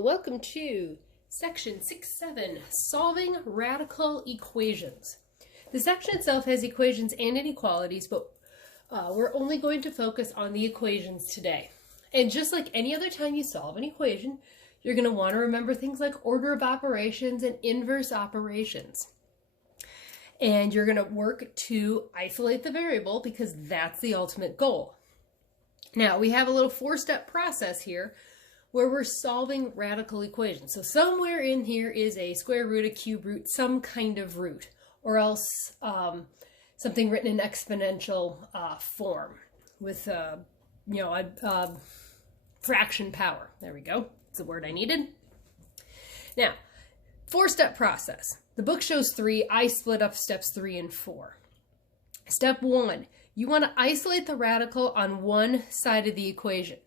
welcome to section 6-7, solving radical equations. The section itself has equations and inequalities, but we're only going to focus on the equations today. And just like any other time you solve an equation, you're going to want to remember things like order of operations and inverse operations. And you're going to work to isolate the variable because that's the ultimate goal. Now, we have a little four-step process here where we're solving radical equations. So somewhere in here is a square root, a cube root, some kind of root, or else something written in exponential form with a fraction power. There we go. That's the word I needed. Now, four-step process. The book shows 3. I split up steps 3 and 4. Step 1, you want to isolate the radical on one side of the equation.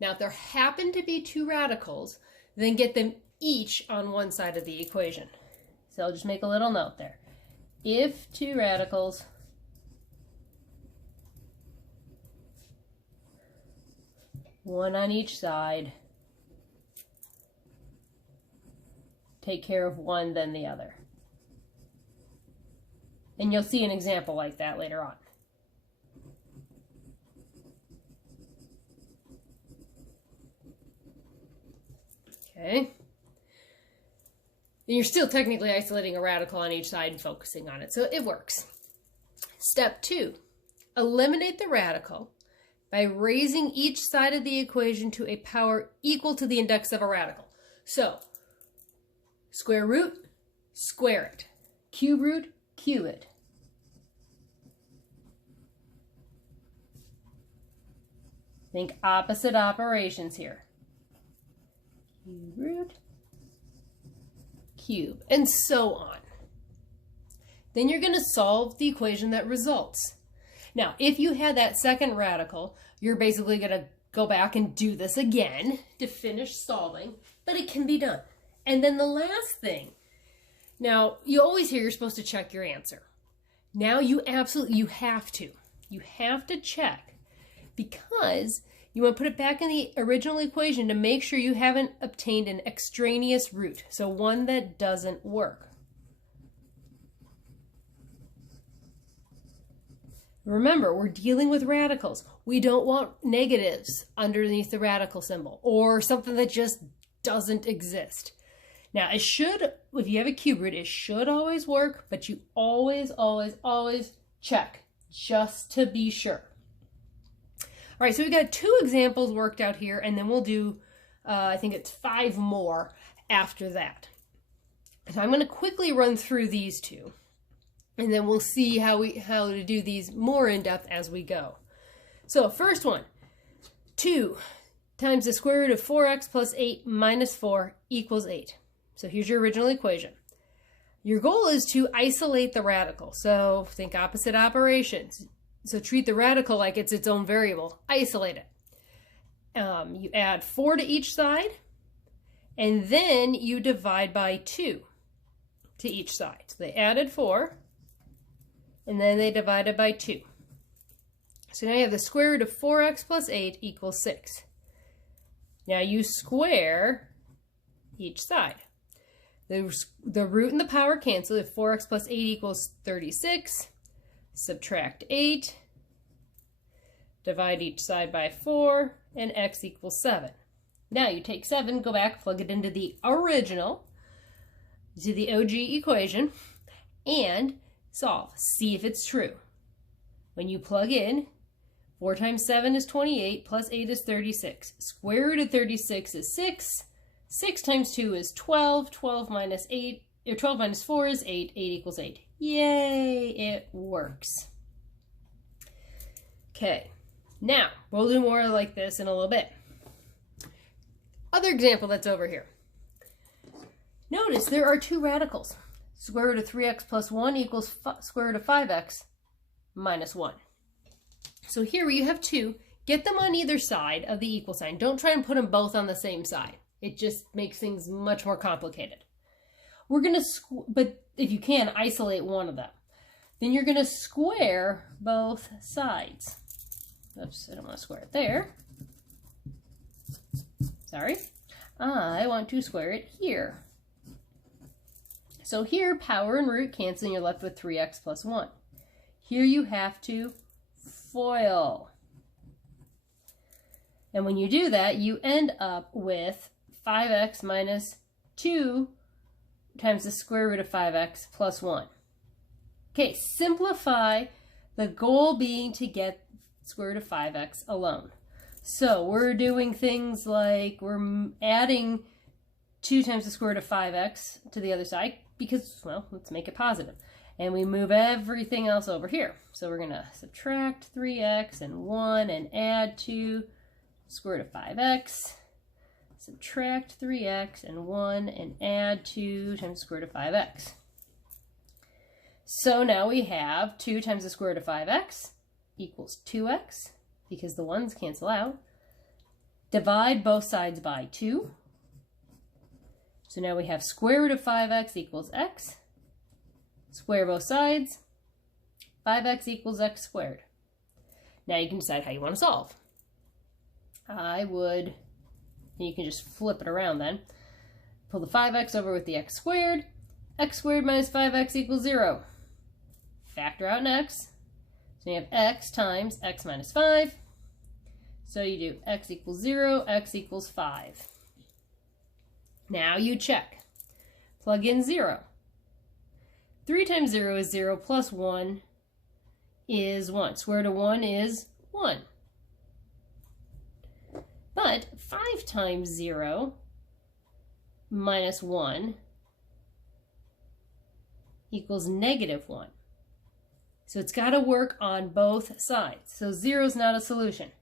Now, if there happen to be 2 radicals, then get them each on one side of the equation. So I'll just make a little note there. If 2 radicals one on each side, take care of one, then the other. And you'll see an example like that later on. Okay. And you're still technically isolating a radical on each side and focusing on it, so it works. Step 2, eliminate the radical by raising each side of the equation to a power equal to the index of a radical. So, square root, square it. Cube root, cube it. Think opposite operations here. Cube root, cube, and so on. Then you're going to solve the equation that results. Now, if you had that second radical, you're basically going to go back and do this again to finish solving, but it can be done. And then the last thing, now you always hear you're supposed to check your answer. Now you have to. You have to check because you want to put it back in the original equation to make sure you haven't obtained an extraneous root, so one that doesn't work. Remember, we're dealing with radicals. We don't want negatives underneath the radical symbol or something that just doesn't exist. Now, it should, if you have a cube root, it should always work, but you always check just to be sure. All right, so we've got 2 examples worked out here, and then we'll do, I think it's 5 more after that. So I'm going to quickly run through these 2, and then we'll see how to do these more in depth as we go. So first one, 2 times the square root of 4x plus 8 minus 4 equals 8. So here's your original equation. Your goal is to isolate the radical. So think opposite operations. So treat the radical like it's its own variable. Isolate it. You add 4 to each side, and then you divide by 2 to each side. So they added 4, and then they divided by 2. So now you have the square root of 4x plus 8 equals 6. Now you square each side. The root and the power cancel. If 4x plus 8 equals 36, subtract 8, divide each side by 4, and x equals 7. Now you take 7, go back, plug it into the original, to the OG equation, and solve. See if it's true. When you plug in, 4 times 7 is 28, plus 8 is 36. Square root of 36 is 6. 6 times 2 is 12. 12 minus 8, or 12 minus 4 is 8. 8 equals 8. Yay, it works. Okay, now we'll do more like this in a little bit. Other example that's over here. Notice there are 2 radicals. Square root of 3x plus 1 equals square root of 5x minus 1. So here you have 2. Get them on either side of the equal sign. Don't try and put them both on the same side. It just makes things much more complicated. We're going to, but if you can, isolate one of them. Then you're going to square both sides. Oops, I don't want to square it there. Sorry. I want to square it here. So here, power and root cancel, and you're left with 3x plus 1. Here you have to FOIL. And when you do that, you end up with 5x minus 2 times the square root of 5x plus 1. Okay, simplify, the goal being to get square root of 5x alone. So we're doing things like we're adding 2 times the square root of 5x to the other side because, well, let's make it positive. And we move everything else over here. So we're going to subtract 3x and 1 and add 2 square root of 5x. Subtract 3x and 1 and add 2 times the square root of 5x. So now we have 2 times the square root of 5x equals 2x, because the 1's cancel out. Divide both sides by 2. So now we have square root of 5x equals x. Square both sides. 5x equals x squared. Now you can decide how you want to solve. You can just flip it around then. Pull the 5x over with the x squared. X squared minus 5x equals 0. Factor out an x. So you have x times x minus 5. So you do x equals 0, x equals 5. Now you check. Plug in 0. 3 times 0 is 0, plus 1 is 1. Square root of 1 is 1. But 5 times 0 minus 1 equals negative 1. So it's got to work on both sides. So 0 is not a solution.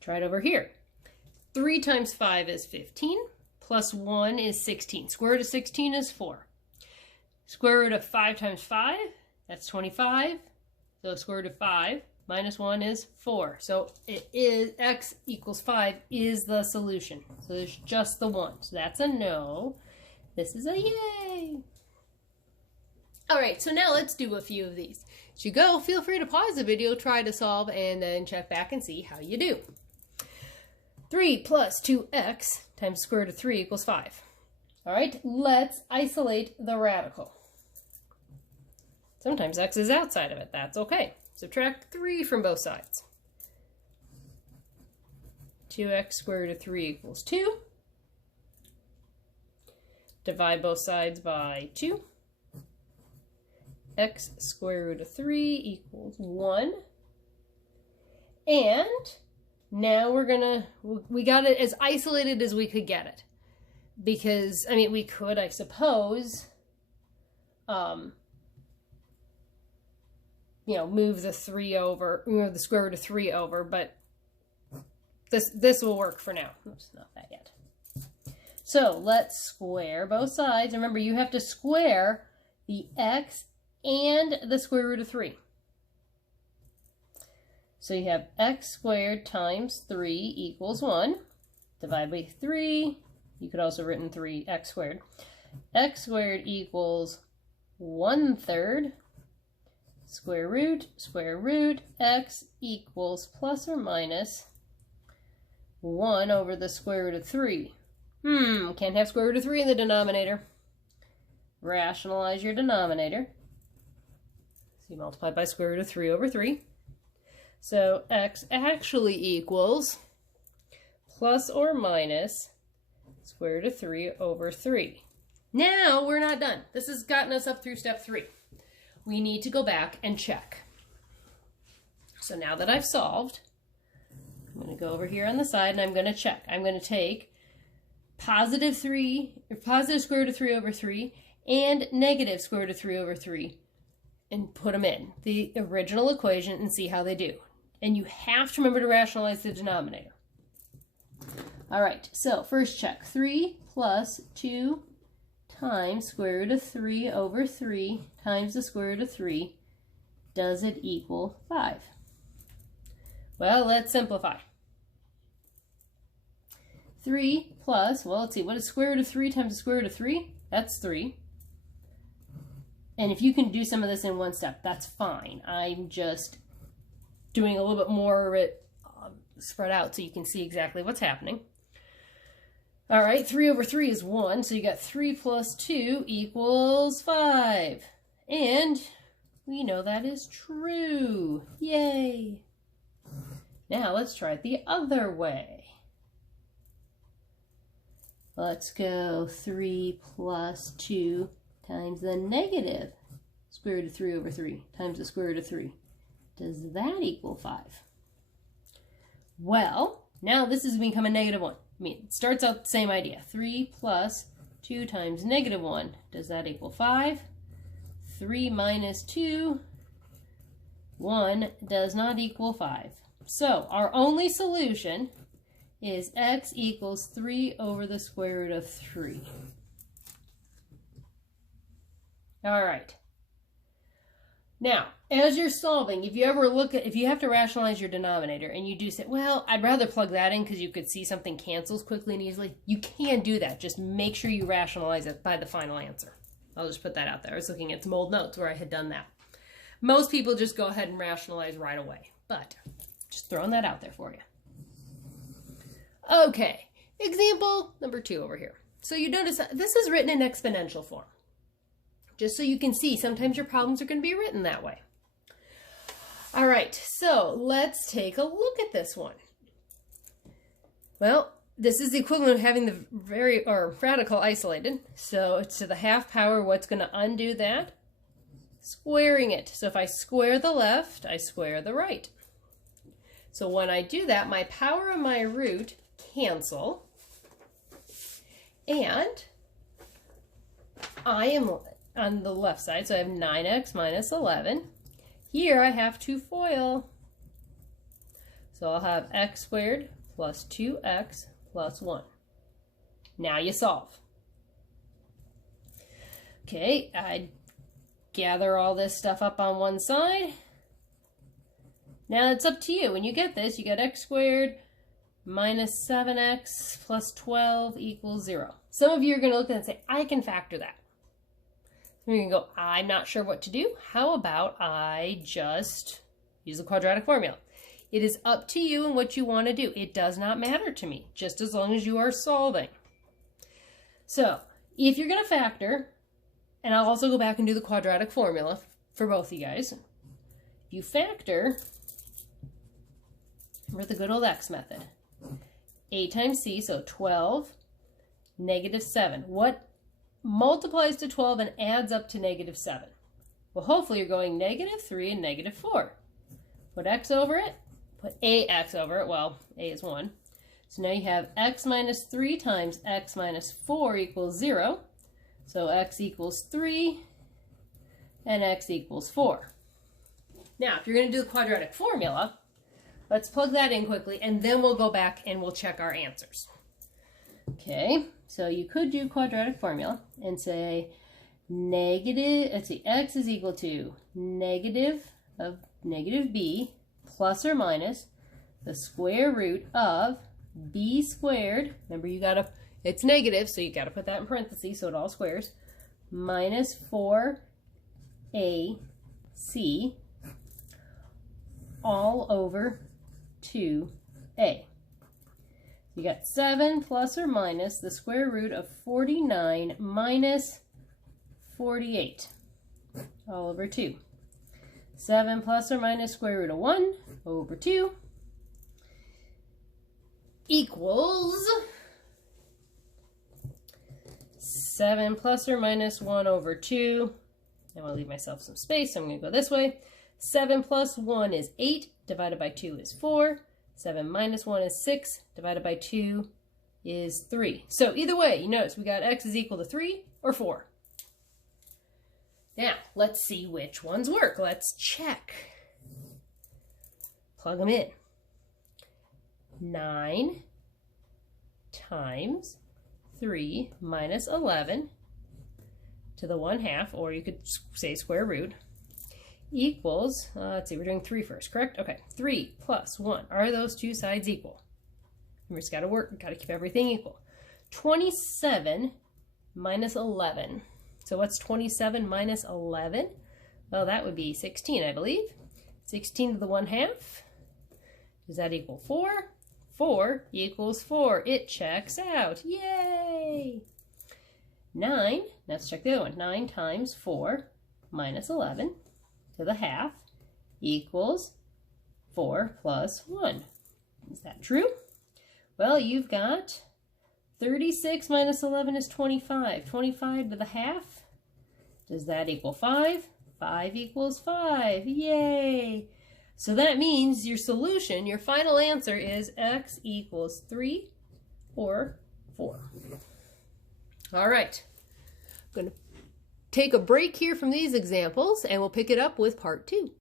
Try it over here. 3 times 5 is 15, plus 1 is 16. Square root of 16 is 4. Square root of 5 times 5, that's 25. So square root of 5 minus 1 is 4. So it is x equals 5 is the solution. So there's just the 1. So that's a no. This is a yay. All right, so now let's do a few of these. As you go, feel free to pause the video, try to solve, and then check back and see how you do. 3 plus 2x times the square root of 3 equals 5. All right, let's isolate the radical. Sometimes x is outside of it. That's okay. Subtract 3 from both sides. 2x square root of 3 equals 2. Divide both sides by 2. X square root of 3 equals 1. And now we got it as isolated as we could get it. Because, I mean, we could, I suppose, move the 3 over, the square root of 3 over, but this will work for now. Oops, not that yet. So let's square both sides. Remember, you have to square the x and the square root of 3. So you have x squared times 3 equals 1. Divide by 3. You could also written 3x squared. X squared equals 1/3. Square root, x equals plus or minus 1 over the square root of 3. Can't have square root of 3 in the denominator. Rationalize your denominator. So you multiply by square root of 3 over 3. So x actually equals plus or minus square root of 3 over 3. Now we're not done. This has gotten us up through step 3. We need to go back and check. So now that I've solved, I'm going to go over here on the side and I'm going to check. I'm going to take positive square root of 3 over 3 and negative square root of 3 over 3 and put them in the original equation and see how they do. And you have to remember to rationalize the denominator. All right, so first check. 3 plus 2 times square root of 3 over 3 times the square root of 3. Does it equal 5? Well, let's simplify. 3 plus, well, let's see, what is square root of 3 times the square root of 3? That's 3. And if you can do some of this in one step, that's fine. I'm just doing a little bit more of it spread out so you can see exactly what's happening. All right, 3 over 3 is 1, so you got 3 plus 2 equals 5. And we know that is true. Yay! Now let's try it the other way. Let's go 3 plus 2 times the negative square root of 3 over 3 times the square root of 3. Does that equal 5? Well, now this is become a negative 1. I mean, it starts out the same idea. 3 plus 2 times negative 1. Does that equal 5? 3 minus 2, 1 does not equal 5. So our only solution is x equals 3 over the square root of 3. All right. Now, as you're solving, if you have to rationalize your denominator and you do say, well, I'd rather plug that in because you could see something cancels quickly and easily, you can do that. Just make sure you rationalize it by the final answer. I'll just put that out there. I was looking at some old notes where I had done that. Most people just go ahead and rationalize right away, but just throwing that out there for you. Okay, example number 2 over here. So you notice this is written in exponential form. Just so you can see, sometimes your problems are going to be written that way. All right, so let's take a look at this one. Well, this is the equivalent of having the radical isolated. So it's to the half power. What's going to undo that? Squaring it. So if I square the left, I square the right. So when I do that, my power and my root cancel. And I am on the left side, so I have 9x minus 11. Here I have to FOIL. So I'll have x squared plus 2x plus 1. Now you solve. Okay, I gather all this stuff up on one side. Now it's up to you. When you get this, you got x squared minus 7x plus 12 equals 0. Some of you are going to look at it and say, I can factor that. You're going to go, I'm not sure what to do. How about I just use the quadratic formula? It is up to you and what you want to do. It does not matter to me, just as long as you are solving. So if you're going to factor, and I'll also go back and do the quadratic formula for both of you guys. If you factor, remember the good old x method. A times c, so 12, negative 7. What multiplies to 12 and adds up to negative 7? Well, hopefully you're going negative 3 and negative 4. Put x over it, put ax over it. Well, a is 1. So now you have x minus 3 times x minus 4 equals 0. So x equals 3 and x equals 4. Now, if you're going to do the quadratic formula, let's plug that in quickly, and then we'll go back and we'll check our answers. Okay, so you could do quadratic formula and say x is equal to negative of negative b plus or minus the square root of b squared. Remember, it's negative, so you got to put that in parentheses so it all squares, minus 4ac all over 2a. You got 7 plus or minus the square root of 49 minus 48 all over 2. 7 plus or minus square root of 1 over 2 equals 7 plus or minus 1 over 2. I want to leave myself some space, so I'm going to go this way. 7 plus 1 is 8, divided by 2 is 4. 7 minus 1 is 6, divided by 2 is 3. So either way, you notice we got x is equal to 3 or 4. Now, let's see which ones work. Let's check. Plug them in. 9 times 3 minus 11 to the 1/2, or you could say square root, equals, let's see, we're doing 3 first, correct? Okay, 3 plus 1. Are those two sides equal? We just got to work, got to keep everything equal. 27 minus 11 So what's 27 minus 11? Well, that would be 16, I believe. 16 to the 1/2. Does that equal 4? 4 equals 4. It checks out. Yay! 9, let's check the other one. 9 times 4 minus 11 to the 1/2 equals 4 plus 1. Is that true? Well, you've got 36 minus 11 is 25. 25 to the 1/2. Does that equal 5? 5 equals 5. Yay! So that means your solution, your final answer is x equals 3 or 4. All right. I'm going to take a break here from these examples and we'll pick it up with part 2.